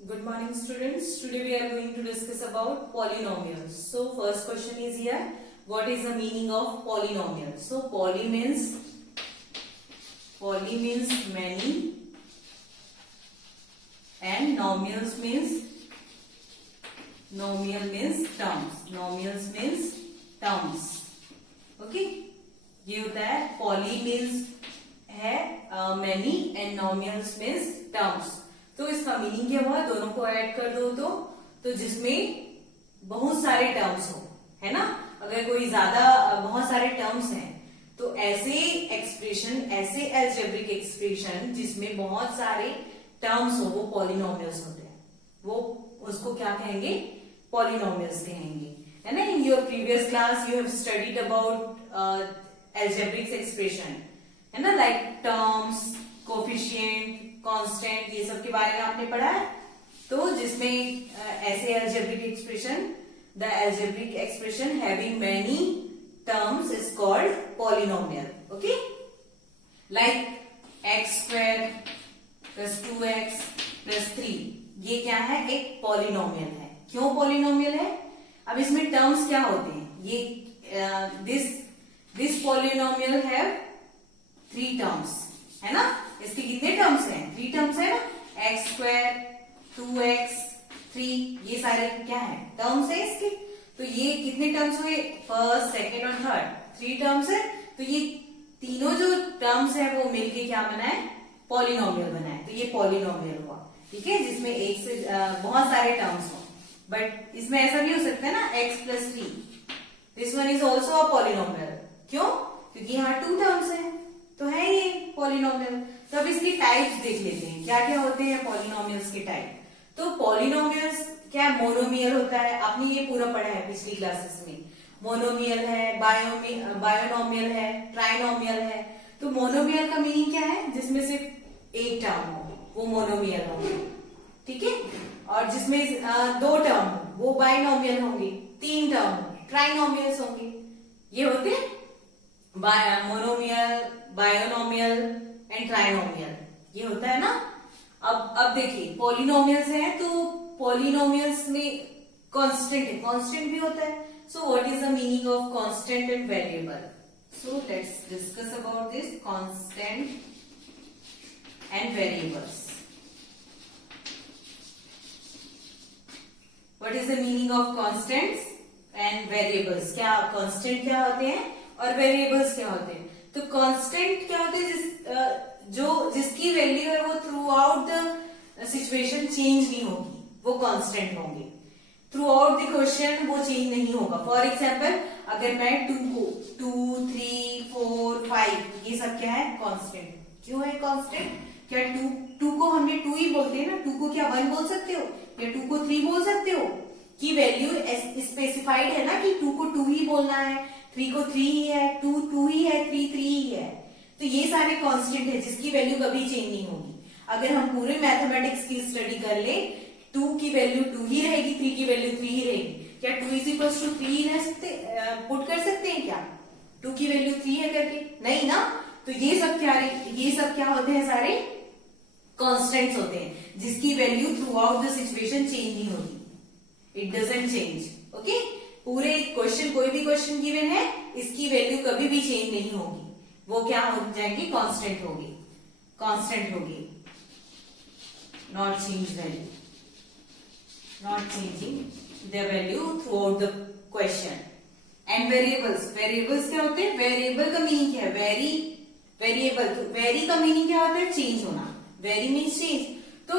Good morning, students. Today we are going to discuss about polynomials. So first question is here, what is the meaning of polynomial? So poly means many and nomials means terms. Okay, ये होता है poly means है many and nomials means terms. तो इसका meaning क्या हुआ, दोनों को ऐड कर दो तो जिसमें बहुत सारे टर्म्स हो, है ना. अगर कोई बहुत सारे टर्म्स हैं तो ऐसे एक्सप्रेशन, ऐसे अलजेब्रिक एक्सप्रेशन जिसमें बहुत सारे टर्म्स हो, वो पॉलिनोमियल्स होते हैं. वो उसको क्या कहेंगे, पॉलिनोमियल्स कहेंगे, है ना. In your previous class you have studied about algebraic expression, है ना, लाइक टर्म्स, कोफिशिएंट, कांस्टेंट, ये सब के बारे में आपने पढ़ा है. तो जिसमें ऐसे algebraic expression, the algebraic expression having many terms is called polynomial. Okay, like x square plus 2x plus 3, ये क्या है, एक पॉलिनोमियल है. क्यों पॉलिनोमियल है? अब इसमें टर्म्स क्या होते हैं, ये दिस पॉलिनोमियल हैव 3 टर्म्स, है ना. इसके कितने टर्म्स हैं, 3 टर्म्स है ना. एक्स स्क्वायर, 2x, 3, ये सारे क्या है, टर्म्स है इसके. तो ये कितने टर्म्स हुए, फर्स्ट, सेकेंड और थर्ड, 3 टर्म्स है. तो ये तीनों जो टर्म्स है वो मिलके क्या बना है, पॉलिनोमियल बना है. तो ये पॉलिनोमियल हुआ, ठीक है, जिसमें एक से बहुत सारे टर्म्स हो. बट इसमें ऐसा भी हो सकता है ना, x plus 3, this one is also a polynomial. क्यों? क्योंकि यहाँ 2 टर्म्स है, तो है ये पॉलिनोमियल. तो अब इसकी टाइप्स देख लेते हैं, क्या क्या होते हैं पॉलिनोमियल्स के टाइप. तो पॉलिनोमियल्स क्या, मोनोमियल होता है, आपने ये पूरा पढ़ा है पिछली क्लासेस में. मोनोमियल है, बायोनोमियल है, ट्राइनोमियल है. तो मोनोमियल का मीनिंग क्या है, जिसमें सिर्फ एक टर्म हो, वो मोनोमियल होंगे, ठीक है. और जिसमें 2 टर्म हो, वो बाइनोमियल होंगे. 3 टर्म हो, ट्राइनोमियल्स होंगे. ये होते हैं मोनोमियल, बायोनोमियल एंड ट्राइनोमियल. ये होता है ना. अब देखिए, पॉलिनोमियल्स हैं तो पॉलिनोमियल्स में कांस्टेंट है, कांस्टेंट भी होता है. So what is the meaning of constant and variable? So let's discuss about this constant and variables. What is the meaning of constants and variables? क्या कांस्टेंट क्या होते हैं और वेरिएबल्स क्या होते हैं? तो कांस्टेंट क्या होते हैं, जिसकी वैल्यू है वो through out the situation change नहीं होगी, वो कांस्टेंट होंगे. थ्रू आउट द क्वेश्चन वो चेंज नहीं होगा. फॉर एग्जाम्पल, अगर मैं 2, 3, 4, 5, ये सब क्या है, कांस्टेंट. क्यों है कांस्टेंट? क्या 2 को हमने 2 ही बोलते हैं ना. 2 को क्या 1 बोल सकते हो, या 2 को 3 बोल सकते हो? की वैल्यू स्पेसिफाइड है ना, कि 2 को 2 ही बोलना है, 3 को 3 ही है, 2 ही है, 3 ही है. तो ये सारे कांस्टेंट है जिसकी वैल्यू कभी चेंज नहीं होगी. अगर हम पूरे मैथमेटिक्स की स्टडी कर ले, 2 की वैल्यू 2 ही रहेगी, 3 की वैल्यू 3 ही रहेगी. क्या 2 = 3 रह सकते, पुट कर सकते हैं क्या, 2 की वैल्यू 3 है करके? नहीं ना. तो ये सब क्या होते हैं, सारे कांस्टेंट्स होते हैं जिसकी value throughout the situation change नहीं होगी. It doesn't change. ओके, पूरे क्वेश्चन, कोई भी क्वेश्चन गिवन है, इसकी वैल्यू कभी भी चेंज नहीं होगी. वो क्या हो जाएंगी, कांस्टेंट होगी, not change value, not changing the value throughout the question. And variables क्या होते हैं? वेरिएबल का मीनिंग क्या है, वेरिएबल. तो वेरी का मीनिंग क्या होता है, चेंज होना. Very means change. तो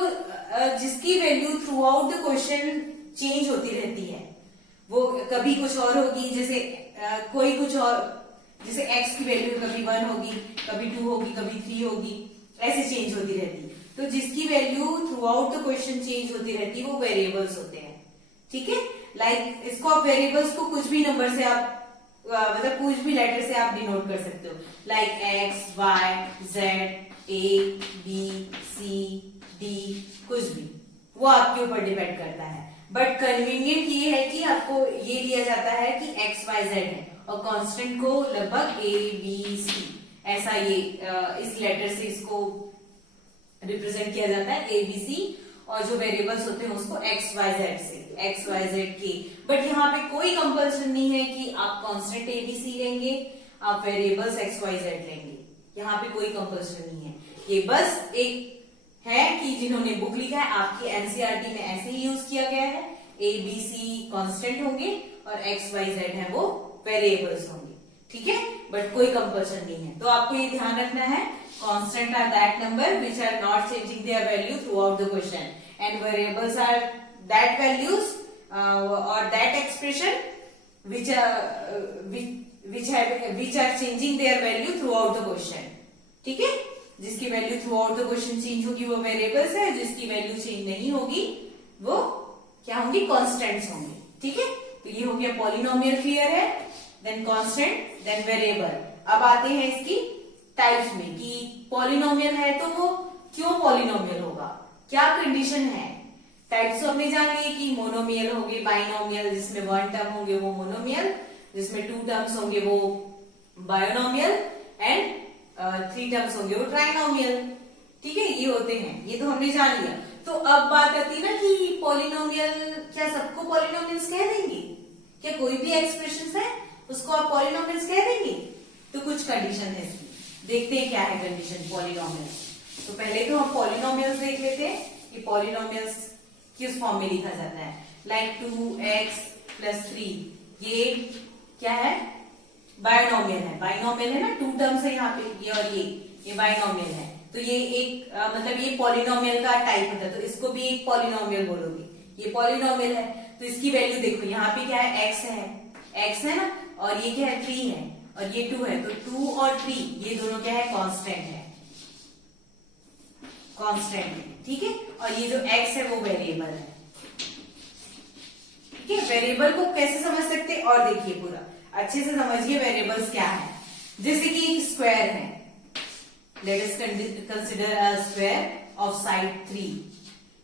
जिसकी value throughout the question change होती रहती है, वो कभी कुछ और होगी, जैसे कोई कुछ और, जैसे x की वैल्यू कभी 1 होगी, कभी 2 होगी, कभी 3 होगी, ऐसे चेंज होती रहती है. तो जिसकी value throughout the question change होती रहती है, वो वेरिएबल्स होते हैं, ठीक है. लाइक इसको आप वेरिएबल्स को कुछ भी नंबर से आप मतलब कुछ भी लेटर से आप डिनोट कर सकते हो, like x, y, z, a, b, c, d, कुछ भी, वो आपके ऊपर डिपेंड करता है. बट कन्वीनियंट ये है कि आपको ये लिया जाता है कि x, y, z है, और कांस्टेंट को लगभग a, b, c ऐसा ये इस लेटर से इसको रिप्रेजेंट किया जाता है, ABC. और जो वेरिएबल्स होते हैं उसको एक्स वाई जेड से, एक्स वाई जेड के। बट यहाँ पे कोई कंपल्सन नहीं है कि आप कांस्टेंट एबीसी लेंगे, आप वेरिएबल्स एक्स वाई जेड लेंगे, यहाँ पे कोई कंपल्सन नहीं है। ये बस एक है कि जिन्होंने बुक लिखा है आपकी एनसीईआरटी में ऐसे ही यूज किया गया है, ए बी सी कांस्टेंट होंगे और एक्स वाई जेड है वो वेरिएबल्स होंगे, ठीक है। बट कोई कंपल्सन नहीं है। तो आपको ये ध्यान रखना है, constant are that number which are not changing their value throughout the question, and variables are that values और that expression which are changing their value throughout the question, ठीक है। जिसकी value throughout the question change होगी वो variables है, जिसकी value change नहीं होगी वो क्या होंगी, कॉन्स्टेंट्स होंगे, ठीक है। तो ये हो गया पॉलिनोमियल क्लियर है, देन कांस्टेंट, देन वेरिएबल। अब आते हैं इसकी टाइप्स में कि पॉलिनोमियल है तो वो क्यों पॉलिनोमियल होगा, क्या कंडीशन है। टाइप्स तो हमने जान लिए कि मोनोमियल होंगे, बाइनोमियल जिसमें वन टर्म होंगे वो मोनोमियल, जिसमें टू टर्म्स होंगे वो बायोनोमियल, एंड थ्री टर्म्स होंगे वो ट्राइनोमियल, ठीक है। ये होते हैं, ये तो हमने जान लिया। तो अब बात आती है ना कि पॉलिनोमियल, क्या सबको पॉलिनोमियल्स कह देंगे, क्या कोई भी एक्सप्रेशन है उसको आप पॉलिनोमियल्स कह देंगे। तो कुछ कंडीशन है इसकी, देखते हैं क्या है कंडीशन पॉलिनोमियल्स। तो पहले तो हम पॉलिनोमियल्स देख लेते हैं कि पॉलिनोमियल्स किस फॉर्म में लिखा जाता है। लाइक 2x+3, ये क्या है, बायोनोमियल है, बाइनोमियल है ना, टू टर्म्स है यहाँ पे, ये और ये बाइनोमियल है। तो ये एक मतलब ये पॉलिनोमियल का टाइप होता है, तो इसको भी एक पॉलिनोमियल बोलोगे, ये पॉलिनोमियल है। तो इसकी वैल्यू देखो, यहाँ पे क्या है, x है ना, और ये क्या है, 3 है, और ये 2 है। तो 2 और 3 ये दोनों क्या है, कांस्टेंट है, ठीक है। और ये जो x है वो वेरिएबल है, ठीक है। वेरिएबल को कैसे समझ सकते, और देखिए पूरा अच्छे से समझिए वेरिएबल्स क्या है। जैसे कि एक स्क्वायर है, let us consider a square of side 3।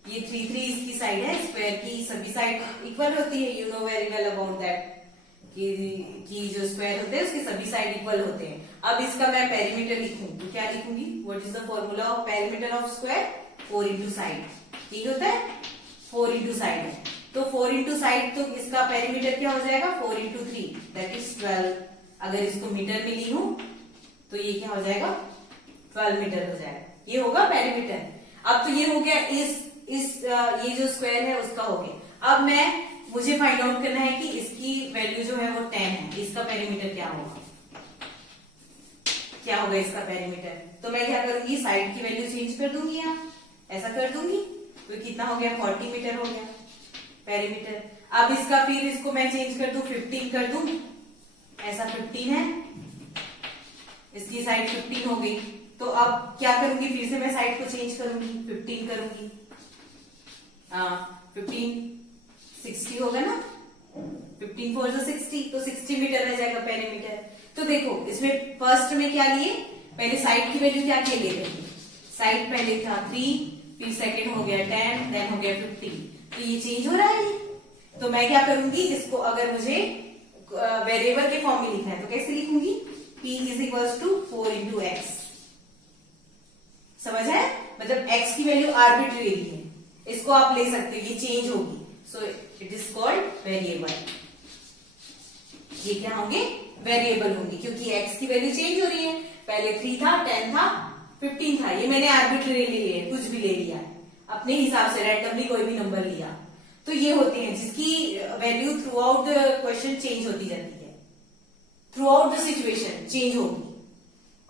ये 3 इसकी साइड है, स्क्वायर की सभी साइड इक्वल होती है, you know very well about that कि जो स्क्वायर होते हैं उसके सभी साइड इक्वल होते हैं। अब इसका मैं पेरीमीटर लिखूं तो क्या लिखूंगी, what is the formula of perimeter of square, 4 into side, ठीक होता है, 4 इंटू साइड है। तो 4 इंटू साइड, तो इसका पेरीमीटर क्या हो जाएगा, 4 इंटू 3 दैट इज 12। अगर इसको मीटर में ली हूं तो ये क्या हो जाएगा, 12 मीटर हो जाएगा, ये होगा पेरीमीटर। अब तो ये हो गया ये जो स्क्वायर है उसका हो गया। अब मुझे फाइंड आउट करना है कि इसकी वैल्यू जो है वो 10 है, इसका पेरीमीटर क्या होगा, क्या होगा इसका पेरीमीटर। तो मैं क्या करूंगी, साइड की वैल्यू चेंज कर दूंगी, यहाँ ऐसा कर दूंगी, तो कितना हो गया, 40 मीटर हो गया पेरीमीटर। अब इसका फिर इसको मैं चेंज कर दूं, 15 कर दूं, ऐसा 15 है, इसकी साइड 15 हो गई। तो अब क्या करूंगी, फिर से मैं साइड को चेंज करूंगी, 15 करूंगी, 15 60 होगा ना, 15 4 60, तो 60 मीटर रह जाएगा पेरीमीटर। तो देखो इसमें फर्स्ट में क्या लिए, पहले साइड की वैल्यू क्या के लिए थे, साइड पहले था 3, फिर सेकंड हो गया 10, देन हो गया 15, तो ये चेंज हो रहा है। तो मैं क्या करूंगी, इसको अगर मुझे वेरिएबल के फॉर्म में लिखना है तो कैसे लिखूंगी, p is equals to 4 into X. समझ है, मतलब x की वैल्यू आर्बिट्रेरी है, इसको आप ले सकते हो, ये चेंज होगी, so it is called variable. ये क्या होंगे, वेरिएबल होंगे, क्योंकि x की वैल्यू चेंज हो रही है, पहले 3 था, 10 था, 15 था, ये मैंने आर्बिट्रेरी लिए, कुछ भी ले लिया अपने हिसाब से, रैंडमली कोई भी नंबर लिया। तो ये होते हैं जिसकी value throughout the question change होती जाती है, through out the situation change होगी।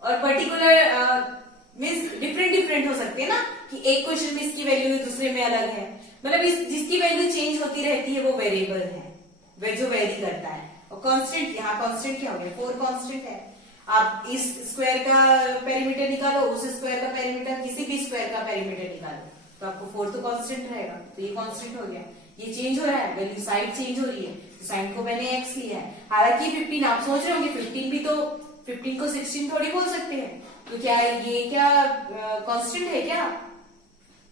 और पर्टिकुलर मीन्स डिफरेंट हो सकते हैं ना, कि एक क्वेश्चन में इसकी वैल्यू दूसरे में अलग है, मतलब जिसकी वैल्यू चेंज होती रहती है वो वेरिएबल है, जो वेरी करता है। और कांस्टेंट, यहाँ कांस्टेंट क्या हो गया, 4 कांस्टेंट है। आप इस स्क्वायर का पेरीमीटर निकालो, उस स्क्वायर का पेरीमीटर, किसी भी स्क्वायर का पेरीमीटर निकालो, तो आपको 4 तो कांस्टेंट रहेगा, तो ये कांस्टेंट हो गया। ये चेंज हो रहा है, वैल्यू साइड चेंज हो रही है, तो साइड को मैंने x लिया है। हालांकि 15 आप सोच रहे होंगे 15 भी तो 15 को 16 थोड़ी बोल सकते हैं, तो क्या ये क्या कांस्टेंट है क्या।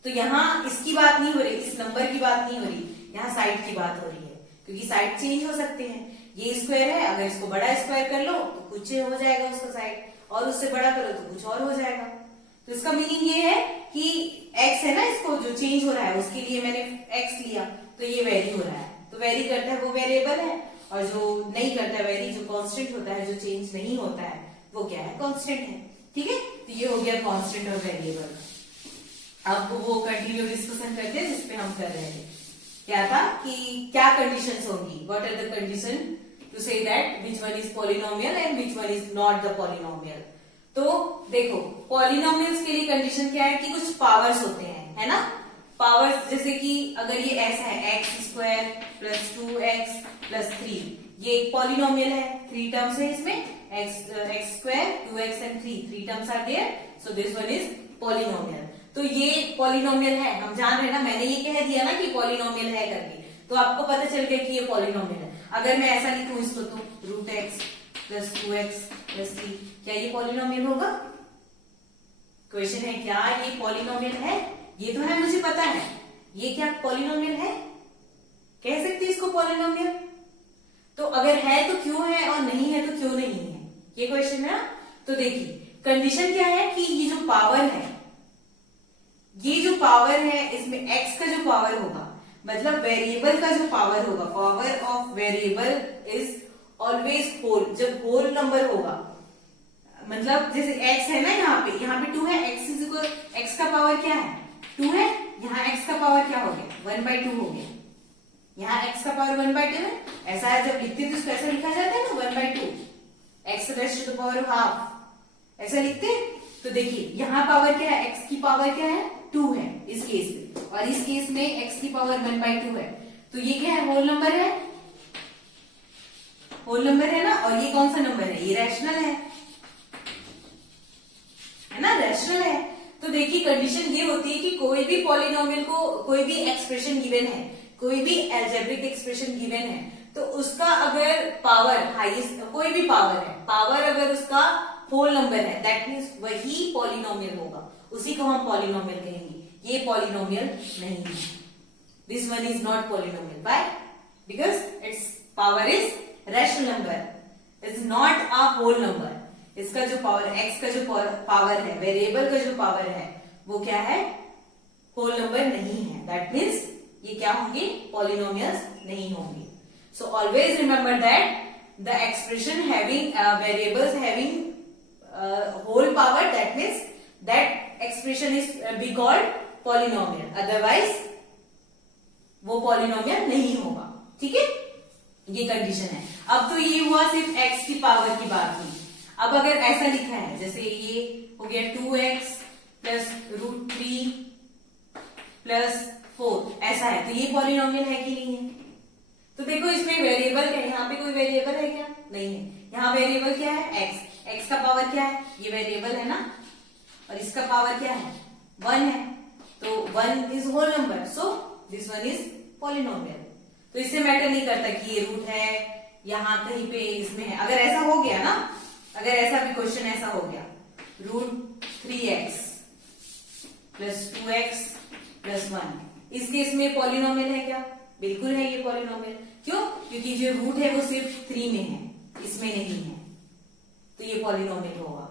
तो यहाँ इसकी बात नहीं हो रही, इस नंबर की बात नहीं हो रही, यहाँ साइड की बात हो रही है, क्योंकि साइड चेंज हो सकते हैं। ये स्क्वायर है, अगर इसको बड़ा स्क्वायर कर लो तो कुछ हो जाएगा उसका साइड, और उससे बड़ा करो तो कुछ और हो जाएगा। तो इसका मीनिंग ये है कि x है ना, इसको जो चेंज हो रहा है उसके लिए मैंने x लिया, तो ये वेरी हो रहा है, तो वेरी करता है वो वेरिएबल है, और जो नहीं करता वेरी, जो कांस्टेंट होता है, जो चेंज नहीं होता है, वो क्या है, कांस्टेंट है। ठीक है, तो ये हो गया कांस्टेंट और वेरिएबल। अब वो कंटिन्यू डिस्कशन करते हैं जिसपे हम कर रहे थे। क्या था कि क्या कंडीशंस होंगी, what are the condition to say that which one is polynomial and which one is not the polynomial. तो देखो पॉलिनोमियल्स के लिए कंडीशन क्या है कि कुछ पावर्स होते हैं, है ना, पावर्स, जैसे कि अगर ये ऐसा है x square plus 2x plus 3, ये एक पॉलिनोमियल है, 3 टर्म्स है इसमें, X square 2x and 3 terms are there, so this one is polynomial. तो ये पॉलिनोमियल है, हम जान रहे हैं ना, मैंने ये कह दिया ना कि पॉलिनोमियल है करके, तो आपको पता चल गया कि ये पॉलिनोमियल है। अगर मैं ऐसा लिखूं इसको तो √x प्लस 2x प्लस 3, क्या ये पॉलिनोमियल होगा? क्वेश्चन है क्या ये पॉलिनोमियल है? ये तो है, मुझे पता है, ये क्या पॉलिनोमियल है? कह सकते इसको पॉलिनोमियल? तो अगर है तो क्यों है, और नहीं है तो क्यों नहीं है, ये क्वेश्चन है ना। तो देखिए कंडीशन क्या है कि ये जो पावर है, ये जो पावर है इसमें x का जो पावर होगा, मतलब वेरिएबल का जो पावर होगा, power of variable is always whole. जब होल नंबर होगा, मतलब जैसे x है ना, यहाँ पे 2 है, x का पावर क्या है, 2 है, यहाँ x का पावर क्या हो गया, 1/2 हो गया, यहाँ x का पावर 1/2 है। ऐसा है जब लिखते हैं तो इसको ऐसा लिखा जाता है ना, 1/2 x raise to the power half, ऐसा लिखते हैं। तो देखिए यहाँ पावर क्या है, x की पावर क्या है, 2 है इस केस में, और इस केस में x की पावर 1/2 है, तो ये क्या है, होल नंबर है, होल नंबर है ना। और ये कौन सा नंबर है, ये रैशनल है ना, रैशनल है। तो देखिए कंडीशन ये होती है कि कोई भी पॉलिनोमियल को, कोई भी एक्सप्रेशन गिवन है, कोई भी अलजेब्रिक एक्सप्रेशन गिवन है, तो उसका अगर पावर हाईएस्ट, कोई भी पावर है, पावर अगर उसका होल नंबर है, दैट मीन्स वही पॉलिनोमियल होगा, उसी को हम पॉलिनोमियल कहेंगे। ये पॉलिनोमियल नहीं है, this one is not polynomial. Why? Because its power is rational number, it's not a whole number. इसका जो पावर, x का जो पावर है, वेरिएबल का जो पावर है, वो क्या है, होल नंबर नहीं है, दैट मीन्स ये क्या होंगे, पॉलिनोमियल्स नहीं होंगे। So always remember that the expression having variables having whole power, that means that expression is be called polynomial, otherwise वो पॉलिनोमियल नहीं होगा। ठीक है, ये कंडीशन है। अब तो ये हुआ सिर्फ x की पावर की बात हुई। अब अगर ऐसा लिखा है, जैसे ये हो गया 2x प्लस √3 प्लस 4, ऐसा है, तो ये पॉलिनोमियल है कि नहीं है? तो देखो इसमें वेरिएबल क्या है, यहाँ पे कोई वेरिएबल है क्या, नहीं है, यहाँ वेरिएबल क्या है, x का पावर क्या है, ये वेरिएबल है ना, और इसका पावर क्या है, 1 है, तो 1 is whole number, so this one is polynomial. तो इससे मैटर नहीं करता कि ये रूट है, यहाँ कहीं पे इसमें है। अगर ऐसा हो गया ना, अगर ऐसा भी क्वेश्चन ऐसा हो गया, √3x प्लस 2x प्लस 1, इस केस में पॉलिनोमियल है क्या? बिल्कुल है ये पॉलिनोमियल। क्यों? क्योंकि जो रूट है वो सिर्फ 3 में है, इसमें नहीं है, तो ये पॉलिनोमियल होगा।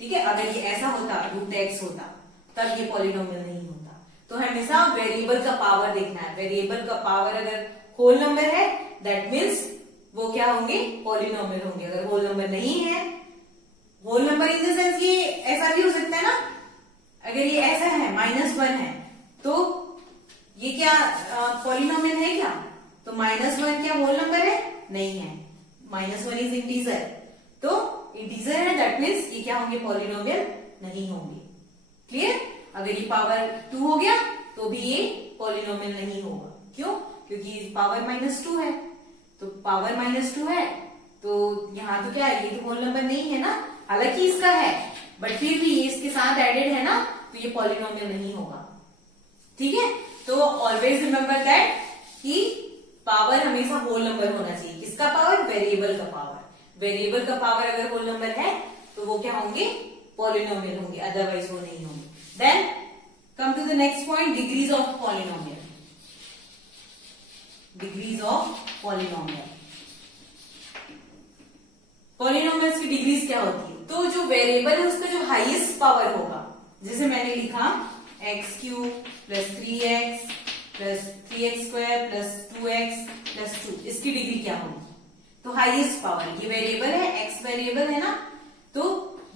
ठीक है, अगर ये ऐसा होता, √x होता, तब ये पॉलिनोमियल नहीं होता। तो हमेशा वेरिएबल का पावर देखना है, वेरिएबल का पावर अगर होल नंबर है, दैट मीन्स वो क्या होंगे, पॉलिनोमियल होंगे। अगर होल नंबर नहीं है, whole number in the sense ये ऐसा भी हो सकता है ना, अगर ये ऐसा है -1 है, तो ये क्या पॉलिनोमियल है क्या? तो -1 क्या होल नंबर है? नहीं है, -1 इज इंटीजर, तो इंटीजर है, दैट मीन्स ये क्या होंगे, पॉलिनोमियल नहीं होंगे। क्लियर? अगर ये पावर 2 हो गया तो भी ये पॉलिनोमियल नहीं होगा। क्यों? क्योंकि पावर -2 है, तो पावर -2 है, तो यहाँ तो क्या है, ये तो होल नंबर नहीं है ना, हालांकि इसका है, बट फिर भी ये इसके साथ एडेड है ना, तो ये पॉलिनोमियल नहीं होगा। ठीक है, तो ऑलवेज रिमेंबर दैट कि पावर हमेशा होल नंबर होना चाहिए। किसका पावर? वेरिएबल का पावर। वेरिएबल का पावर अगर होल नंबर है तो वो क्या होंगे, पॉलिनोमियल होंगे, अदरवाइज वो नहीं होंगे। Then come to the next point, degrees of polynomial. Degrees of polynomial, polynomials की डिग्रीज क्या होती है? तो जो वेरिएबल है उसका जो हाईएस्ट पावर होगा, जैसे मैंने लिखा x cube plus 3x plus 3x square plus 2x plus 2, इसकी डिग्री क्या होगी? तो हाईएस्ट पावर, ये वेरिएबल है, x वेरिएबल है ना, तो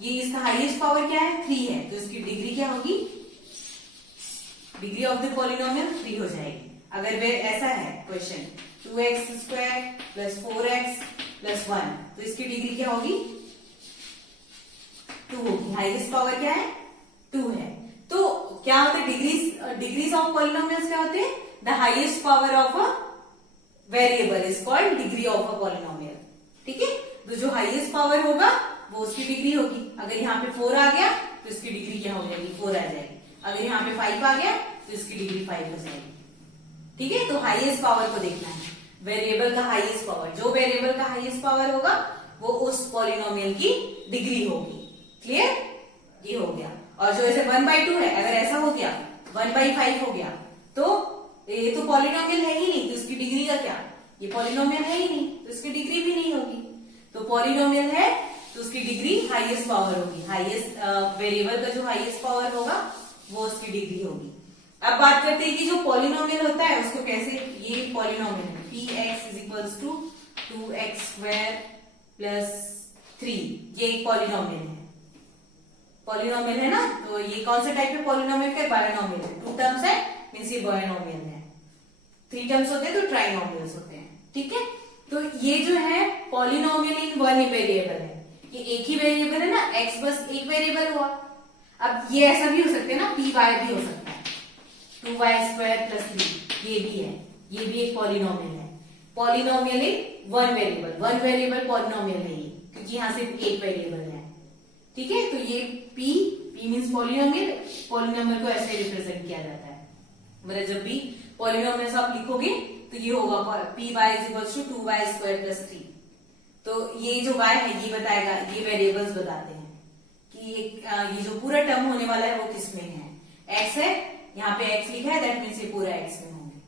ये इसका हाईएस्ट पावर क्या है? 3 है, तो इसकी डिग्री क्या होगी? डिग्री ऑफ द पॉलिनोमियल 3 हो जाएगी। अगर वे ऐसा है question 2x square plus 4x plus 1, तो इसकी डिग्री क्या होगी? 2 होगी। हाईएस्ट पावर क्या है? 2 है। तो क्या होते हैं डिग्रीज ऑफ पॉलिनोमियल्स? क्या होते हैं? The highest power of a variable is called degree of a polynomial. ठीक है, तो जो हाईएस्ट पावर होगा वो उसकी डिग्री होगी। अगर यहाँ पे 4 आ गया तो इसकी डिग्री क्या हो जाएगी? 4 आ जाएगी। अगर यहाँ पे 5 आ गया तो इसकी डिग्री 5 हो जाएगी। ठीक है, तो हाईएस्ट पावर को देखना है, वेरिएबल का हाईएस्ट पावर। जो वेरिएबल का हाईएस्ट पावर होगा वो उस पॉलिनोमियल की डिग्री होगी। क्लियर? ये हो गया। और जो ऐसे 1/2 है, अगर ऐसा हो गया 1/5 हो गया, तो ये तो पॉलिनोमियल है ही नहीं, तो इसकी डिग्री का क्या? ये पॉलिनोमियल है ही नहीं, तो इसकी डिग्री भी नहीं होगी। तो पॉलिनोमियल है तो उसकी डिग्री हाईएस्ट पावर होगी। हाईएस्ट वेरिएबल का जो हाईएस्ट पावर होगा वो उसकी डिग्री होगी। अब बात करते हैं कि जो पॉलिनोमियल होता है उसको कैसे, ये पॉलिनोमियल है px is equals to 2x square plus 3, ये एक पॉलिनोमियल है। पॉलिनोमियल है ना, तो ये कौन से टाइप के पॉलिनोमियल के? बायनोमियल है। 2 टर्म्स है मींस ये बायनोमियल है। 3 टर्म्स होते हैं तो ट्राइनोमियल्स होते हैं। ठीक है, तो ये जो है पॉलिनोमियल इन वन वेरिएबल है, ये एक ही वेरिएबल है ना, x बस एक वेरिएबल हुआ। अब ये ऐसा भी हो सकता है ना, py भी हो सकता है, 2y स्क्वायर प्लस 3, ये भी है, ये भी एक पॉलिनोमियल है। Polynomial in one variable polynomial है ये, क्योंकि यहाँ सिर्फ एक वेरिएबल है। ठीक है, तो ये p मीन्स पॉलिनोमियल को ऐसे रिप्रेजेंट किया जाता है। मतलब जब भी पॉलिनोमियल आप लिखोगे तो ये होगा py is equal to 2y square plus 3। तो ये जो y है ये बताएगा, ये वेरिएबल्स बताते हैं कि ये जो पूरा टर्म होने वाला है वो किस में है। x है, यहाँ पे x लिखा है, दैट मीन्स ये पूरा x में होंगे।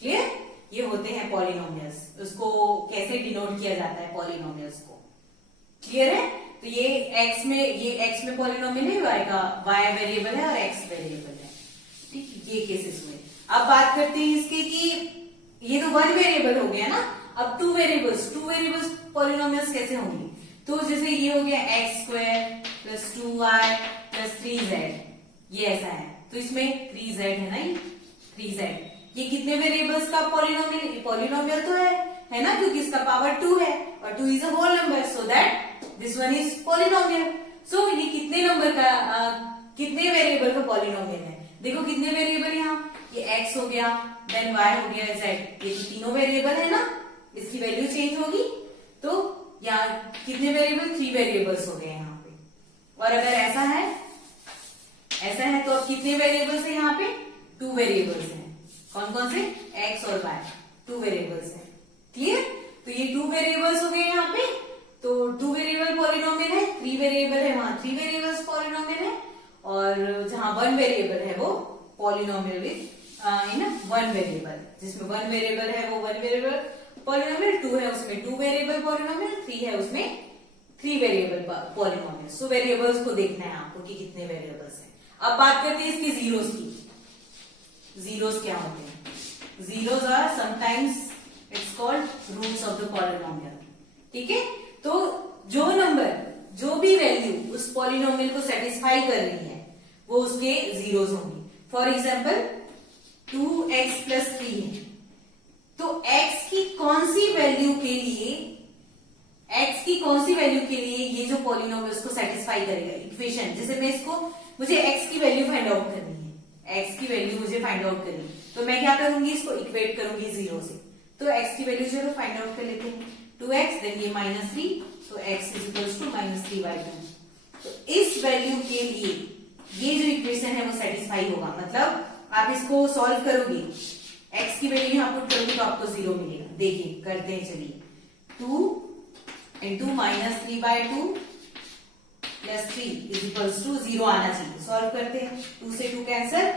क्लियर? ये होते हैं पॉलिनोमियल्स। उसको कैसे डिनोट किया जाता है पॉलिनोमियल्स को? क्लियर है? तो ये x में पॉलिनोमियल है, y वेरिएबल है और x वेरिएबल है। ठीक, ये केसेस हुए। अब बात करते हैं इसके कि ये तो वन वेरिएबल हो गया ना, अब टू वेरिएबल्स पॉलिनोमियल्स कैसे होंगे? तो जैसे ये हो गया x square plus 2y plus 3z, ये ऐसा है, तो इसमें 3z है ना, ये 3z, ये कितने वेरिएबल्स का पॉलिनोमियल तो है ना, क्योंकि इसका पावर 2 है और 2 is a whole number, so that this one is polynomial. So ये कितने नंबर का कितने वेरिएबल का पॉलिनोमियल है? देखो कितने वेरिएबल यहाँ, ये x हो गया, देन y हो गया, z, ये तो तीनों वेरिएबल है ना, इसकी वैल्यू चेंज होगी, तो यहाँ कितने वेरिएबल? 3 वेरिएबल्स हो गए यहाँ पे। और अगर ऐसा है तो अब कितने वेरिएबल्स है यहाँ पे? 2 वेरिएबल्स हैं। कौन कौन से? x और y, 2 वेरिएबल्स हैं। क्लियर? तो ये 2 वेरिएबल्स हो गए यहाँ पे, तो 2 वेरिएबल पॉलिनोमियल है, 3 वेरिएबल है वहां 3 वेरिएबल्स पॉलिनोमियल है, और जहां 1 वेरिएबल है वो पॉलिनोमियल विद इन 1 वेरिएबल, जिसमें 1 वेरिएबल है वो 1 वेरिएबल पॉलिनोमियल, 2 है उसमें 2 वेरिएबल पॉलिनोमियल, 3 है उसमें 3 वेरिएबल पॉलिनोमियल। सो वेरिएबल्स को देखना है आपको कि कितने वेरिएबल्स हैं। अब बात करते हैं इसकी जीरोस की। जीरोस क्या होते हैं? Zeros are sometimes it's called roots of the polynomial. ठीक है, तो जो नंबर, जो भी वैल्यू उस पॉलिनोमियल को सेटिस्फाई कर रही है वो उसके जीरोस होंगे। फॉर एग्जाम्पल 2x प्लस 3 है, तो x की कौन सी वैल्यू के लिए ये जो पॉलिनोमियल उसको सेटिस्फाई करेगा इक्वेशन। जैसे मैं इसको, मुझे x की वैल्यू फाइंड आउट करनी है, x की वैल्यू मुझे फाइंड आउट करनी है, तो मैं क्या करूंगी, इसको इक्वेट करूंगी 0 से। तो x की वैल्यू जो है फाइंड आउट कर लेते हैं, 2x देन ये -3, तो x इज इक्वल्स टू -3/2। तो इस वैल्यू के लिए ये जो इक्वेशन है वो सेटिस्फाई होगा। मतलब आप इसको सॉल्व करोगे, x की वैल्यू यहाँ पुट करोगे तो आपको 0 मिलेगा। देखिए करते हैं, चलिए 2 into -3/2 plus 3 is equals to 0 आना चाहिए। सॉल्व करते हैं, 2 से 2 कैंसल,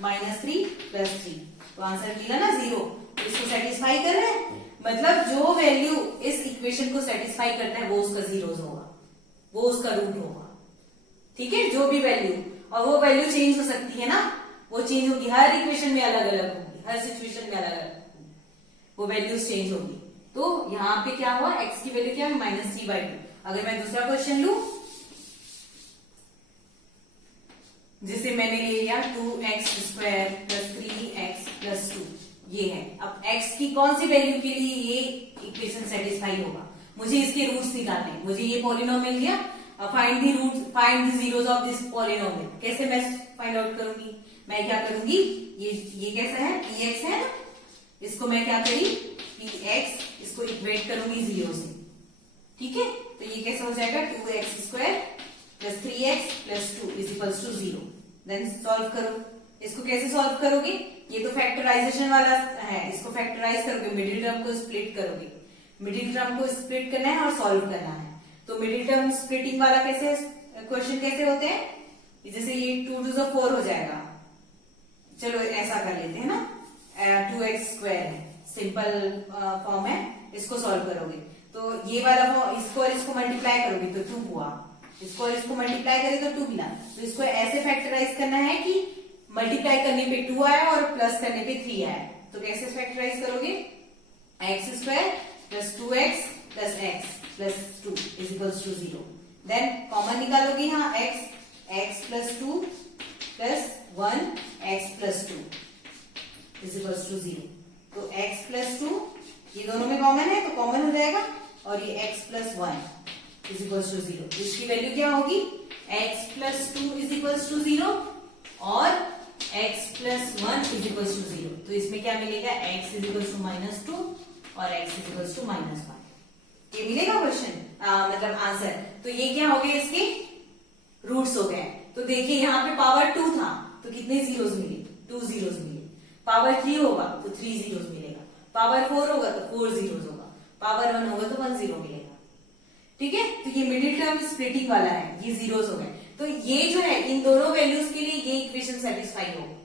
-3 प्लस 3, तो आंसर मिला ना 0। तो इसको सेटिस्फाई कर रहे हैं, मतलब जो वैल्यू इस इक्वेशन को सेटिस्फाई करता है वो उसका जीरोस होगा, वो उसका रूट होगा। ठीक है, जो भी वैल्यू। और वो वैल्यू चेंज हो सकती है ना, वो चेंज होगी, हर इक्वेशन में अलग अलग होगी, हर सिचुएशन में अलग अलग वो वैल्यूज चेंज होगी। तो यहाँ पे क्या हुआ, x की वैल्यू क्या है -3/2। अगर मैं दूसरा क्वेश्चन लू, जिसे मैंने ले लिया 2x² + 3x + 2, ये है। अब x की कौन सी वैल्यू के लिए ये इक्वेशन सेटिस्फाई होगा, मुझे इसके रूट्स निकालने हैं। मुझे ये पॉलिनोमियल दिया, find the root, find the zeros of this polynomial. कैसे मैं फाइंड आउट करूंगी, मैं क्या करूंगी, ये कैसा है, px है ना, इसको मैं क्या करी, px, इसको इक्वेट करूंगी 0 से, ठीक है। तो ये कैसा हो जाएगा, 2x² + 3x + 2 = 0। देन सॉल्व करो। इसको कैसे सॉल्व करोगे, ये तो फैक्टराइजेशन वाला है, इसको फैक्टराइज करोगे, मिडिल टर्म को स्प्लिट करोगे, मिडिल टर्म को स्प्लिट करना है और सॉल्व करना है। तो मिडिल टर्म स्प्लिटिंग वाला कैसे क्वेश्चन कैसे होते हैं, जैसे ये 2 to the 4 हो जाएगा, चलो ऐसा कर लेते हैं ना, 2x² है, सिंपल फॉर्म है, इसको सॉल्व करोगे तो ये वाला फॉर्म, इसको और इसको मल्टीप्लाई करोगे तो 2 हुआ, इसको और इसको मल्टीप्लाई करें तो 2 मिला। तो इसको ऐसे फैक्टराइज करना है कि मल्टीप्लाई करने पे 2 आया और प्लस करने पे 3 आया। तो कैसे फैक्टराइज करोगे, x² + 2x + x + 2 = 0। Then common निकालोगे यहाँ x + 2 + 1 x + 2 = 0। तो x + 2 ये दोनों में कॉमन है तो कॉमन हो जाएगा, और ये x + 1 = 0। इसकी वैल्यू क्या होगी, x + 2 = 0 और x + 1 = 0। तो इसमें क्या मिलेगा, x = -2 और x = -1। ये मिलेगा क्वेश्चन, मतलब आंसर। तो ये क्या हो गए, इसके रूट्स हो गए। तो देखिए यहाँ पे पावर 2 था तो कितने जीरोस मिले, 2 जीरोस मिले। पावर 3 होगा तो 3 जीरोस मिलेगा, पावर 4 होगा तो 4 जीरोस होगा, पावर 1 होगा तो 1 जीरो मिलेगा, ठीक है। तो ये मिडिल टर्म स्प्लिटिंग वाला है, ये जीरोस हो गए। तो ये जो है, इन दोनों वैल्यूज के लिए ये इक्वेशन सेटिस्फाई होगा,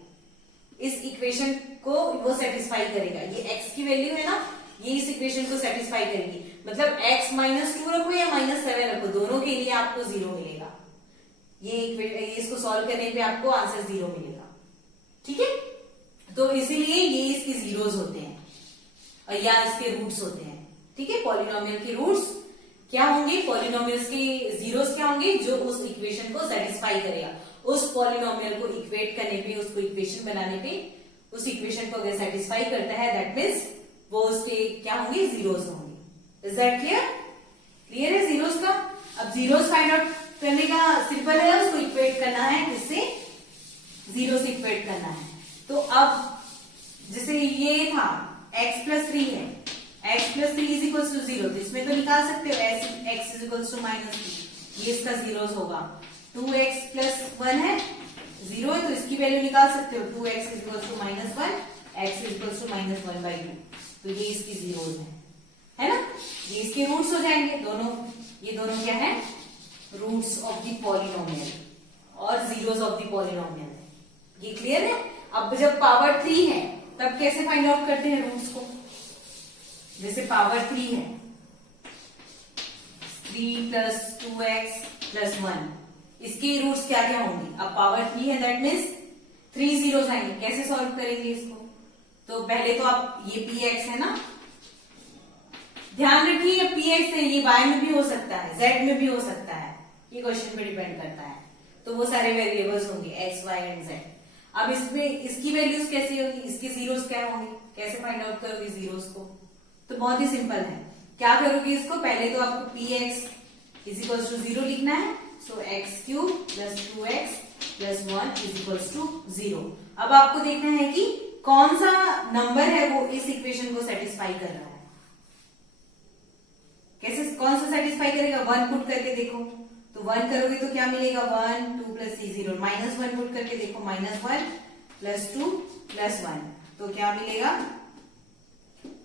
इस इक्वेशन को वो सेटिस्फाई करेगा। ये x की वैल्यू है ना, ये इस इक्वेशन को सेटिस्फाई करेगी। मतलब x -2 रखो या -7 रखो, दोनों के लिए आपको 0 मिलेगा। ये इसको सॉल्व करने पे आपको आंसर 0 मिलेगा, ठीक है। तो इसीलिए ये इसके जीरोस होते हैं और या इसके रूट्स होते हैं, ठीक है। पॉलिनोमियल के रूट्स क्या होंगे, पॉलिनोमियल्स के जीरोस क्या होंगे, जो उस इक्वेशन को सेटिस्फाई करेगा। उस पॉलिनोमियल को इक्वेट करने पे, उसको इक्वेशन बनाने पे, उस इक्वेशन को अगर सेटिस्फाई करता है, दैट मीन्स वो उसके क्या होंगे, जीरोस होंगे। इज दैट क्लियर, क्लियर है जीरोस का। अब जीरोस फाइंड आउट करने का सिंपल है, उसको इक्वेट करना है, किससे, जीरो से इक्वेट करना है। तो अब जैसे ये था x + 3 है, x + 3 = 0, तो इसमें तो निकाल सकते हो x = -3, ये इसका जीरोस होगा। 2x + 1 है, 0 है, तो इसकी वैल्यू निकाल सकते हो, 2x = -1, x = -1/2, तो ये इसकी जीरोस है ना। ये इसके रूट्स हो जाएंगे दोनों, ये दोनों क्या है, रूट्स ऑफ द पॉलिनोमियल और जीरोस ऑफ द पॉलिनोमियल। ये क्लियर है। अब जब पावर 3 है तब कैसे फाइंड आउट करते हैं रूट्स को, जैसे पावर 3 है, 3 + 2x + 1, इसके रूट्स क्या क्या होंगे। अब पावर 3 है, दैट मीन्स 3 जीरोस आएंगे। कैसे सॉल्व करेंगे इसको, तो पहले तो आप ये px है ना, ध्यान रखिए ये px है, ये y में भी हो सकता है, z में भी हो सकता है, ये क्वेश्चन पे डिपेंड करता है। तो वो सारे वेरिएबल्स होंगे x, y एंड z। अब इसमें इसकी वैल्यूज कैसी होगी, इसके जीरोस क्या होंगे, कैसे फाइंड आउट करोगे जीरोस को, तो बहुत ही सिंपल है। क्या करोगे इसको, पहले तो आपको px = 0 लिखना है, सो x³ + 2x + 1 = 0। अब आपको देखना है कि कौन सा नंबर है वो इस इक्वेशन को सेटिस्फाई कर रहा है। कैसे, कौन सा सेटिस्फाई करेगा, 1 पुट करके देखो, तो 1 करोगे तो क्या मिलेगा, 1 2 + 3 0, -1 पुट करके देखो, -1 + 2 + 1, तो क्या मिलेगा,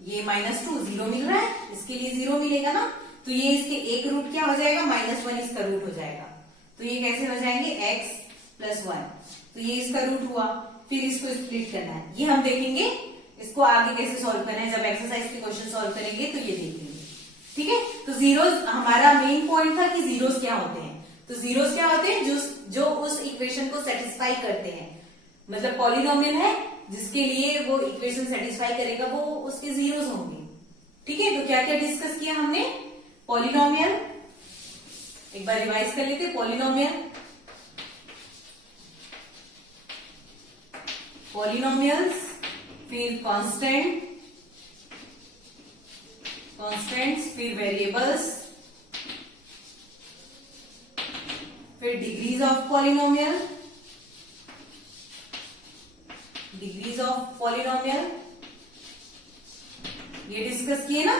ये -2 0 मिल रहा है, इसके लिए 0 मिलेगा ना। तो ये इसके एक रूट क्या हो जाएगा, -1 इसका रूट हो जाएगा। तो ये कैसे हो जाएंगे, x + 1, तो ये इसका रूट हुआ। फिर इसको स्प्लिट करना है, ये हम देखेंगे इसको आगे कैसे सॉल्व करना है, जब एक्सरसाइज के क्वेश्चन सॉल्व करेंगे तो ये देखेंगे, ठीक है। तो जीरोस हमारा मेन पॉइंट था कि जीरोस क्या होते हैं, तो जीरोस क्या होते हैं, जो उस इक्वेशन को सेटिस्फाई करते हैं, मतलब पॉलिनोमियल है जिसके लिए वो इक्वेशन सेटिस्फाई करेगा, वो उसके जीरोस होंगे। ठीक है, तो क्या क्या डिस्कस किया हमने, पॉलिनोमियल, एक बार रिवाइज कर लेते, पॉलिनोमियल्स, फिर कॉन्स्टेंट्स, फिर वेरिएबल्स, फिर डिग्रीज ऑफ पॉलिनोमियल, ये डिस्कस किए ना,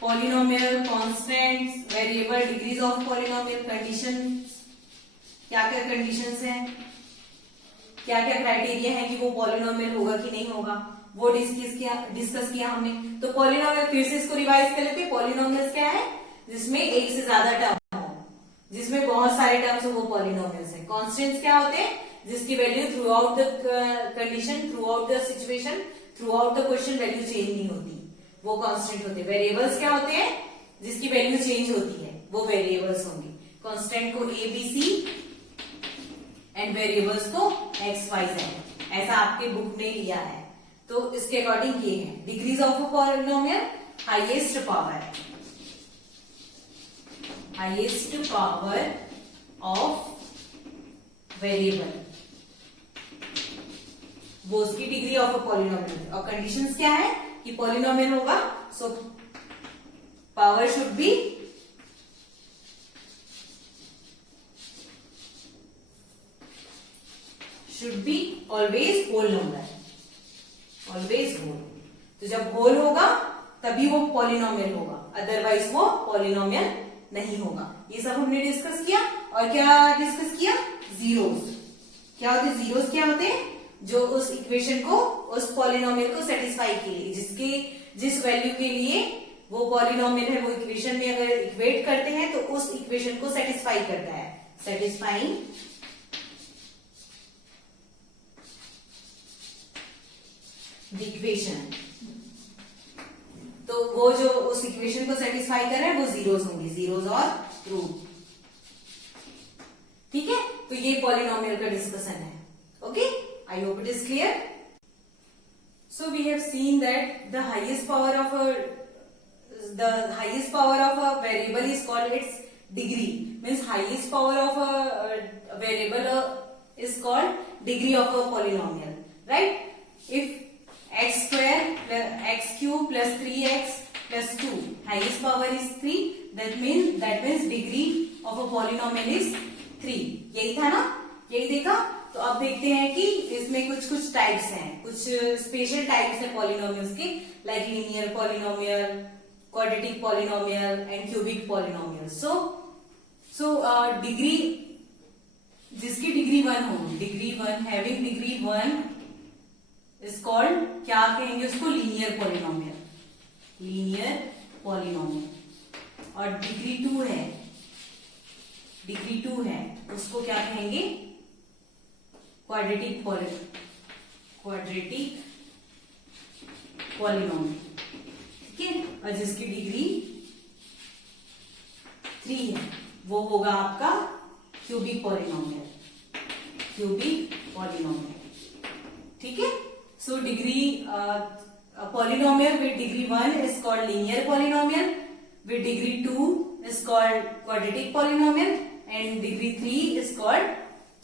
polynomial, constants, variable, degrees of polynomial, conditions, क्या क्या कंडीशंस हैं, क्या क्या क्राइटेरिया है कि वो पॉलिनोमियल होगा कि नहीं होगा, वो डिस्कस किया हमने। तो पॉलिनोमियल, फिर से इसको रिवाइज कर लेते हैं। पॉलिनोमियल्स क्या है, जिसमें एक से ज्यादा टर्म हो, जिसमें बहुत सारे टर्म्स हो, वो पॉलिनोमियल्स है। कॉन्स्टेंट्स क्या होते हैं, जिसकी value throughout the condition, through out the situation, through out the question value change नहीं होती, वो कांस्टेंट होते हैं। वेरिएबल्स क्या होते हैं, जिसकी वैल्यू चेंज होती है, वो वेरिएबल्स होंगे। कांस्टेंट को A B C and variables को एक्स वाई जेड, ऐसा आपके बुक में लिया है। तो इसके अकॉर्डिंग ये है degrees of a polynomial, highest power of variable, वो उसकी डिग्री ऑफ अ पॉलिनोमियल। और कंडीशंस क्या है कि पॉलिनोमियल होगा, so power should be always whole number, always whole. तो जब होल होगा तभी वो पॉलिनोमियल होगा, अदरवाइज वो पॉलिनोमियल नहीं होगा। ये सब हमने डिस्कस किया। और क्या डिस्कस किया, जीरोस। क्या होते हैं जीरोस, क्या होते हैं, जो उस इक्वेशन को, उस पॉलिनोमियल को सेटिस्फाई के लिए, जिस वैल्यू के लिए वो पॉलिनोमियल है, वो इक्वेशन में अगर इक्वेट करते हैं तो उस इक्वेशन को सेटिस्फाई करता है, सेटिस्फाइंग द इक्वेशन। तो वो जो उस इक्वेशन को सेटिस्फाई कर रहे हैं वो जीरोस होंगे, जीरोस और रूट। ठीक है, तो ये पॉलिनोमियल का डिस्कशन है। Okay, I hope it is clear. So we have seen that the highest power of a variable is called its degree. Means highest power of a variable is called degree of a polynomial, right? If x square plus x cube plus 3x plus 2 highest power is 3, that means degree of a polynomial is 3. यही था ना, यही देखा। तो अब देखते हैं कि इसमें कुछ टाइप्स हैं, कुछ स्पेशल टाइप्स हैं पॉलिनोमियल्स के, like linear polynomial, quadratic polynomial and cubic polynomial. So degree, जिसकी डिग्री 1 हो, degree 1, having degree 1 is called, क्या कहेंगे उसको, लीनियर पॉलिनोमियल, लीनियर पॉलिनोमियल। और डिग्री 2 है, उसको क्या कहेंगे, क्वाड्रेटिक पॉलिनोमियल। ठीक है, और जिसकी डिग्री 3 है वो होगा आपका क्यूबिक पॉलिनोमियल, ठीक है। So degree polynomial with degree 1 is called linear polynomial, with degree 2 is called quadratic polynomial and degree 3 is called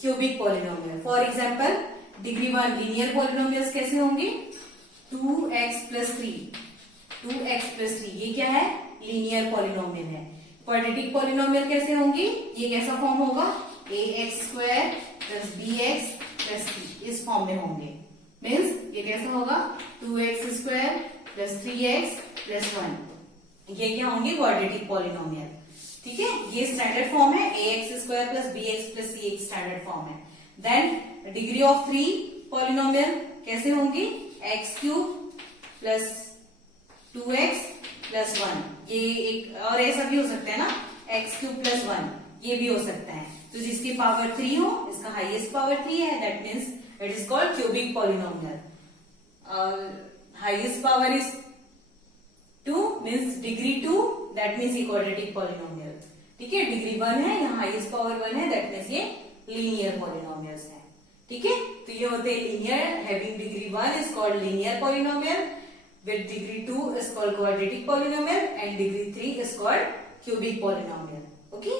cubic polynomial. For example degree 1 linear polynomials कैसे होंगे, 2x plus 3, ये क्या है, लीनियर पॉलिनोमियल है। Quadratic polynomial कैसे होंगे, ये कैसा फॉर्म होगा, ax square plus bx plus c, इस फॉर्म में होंगे। मीन्स ये कैसा होगा, 2x square plus 3x plus 1, ये क्या होंगे, क्वाड्रेटिक पॉलिनोमियल। ठीक है, ये स्टैंडर्ड फॉर्म है, ax square plus bx plus c एक स्टैंडर्ड फॉर्म है। देन डिग्री ऑफ 3 पॉलिनोमियल कैसे होंगी, x cube plus 2x plus 1, ये एक, और ऐसा भी हो सकता है ना, x क्यूब प्लस 1, ये भी हो सकता है। तो जिसकी पावर 3 हो, इसका हाईएस्ट पावर 3 है, that means it is called cubic polynomial. Highest power is 2 means degree 2, that means quadratic polynomial. ठीक है, डिग्री 1 है, यहाँ हाईएस्ट पावर 1 है, दैट मीन्स ये लीनियर पॉलिनोमियल्स है। ठीक है, तो ये होते हैं linear, having degree 1 is called linear polynomial, with degree 2 is called quadratic polynomial and degree 3 is called cubic polynomial. Okay.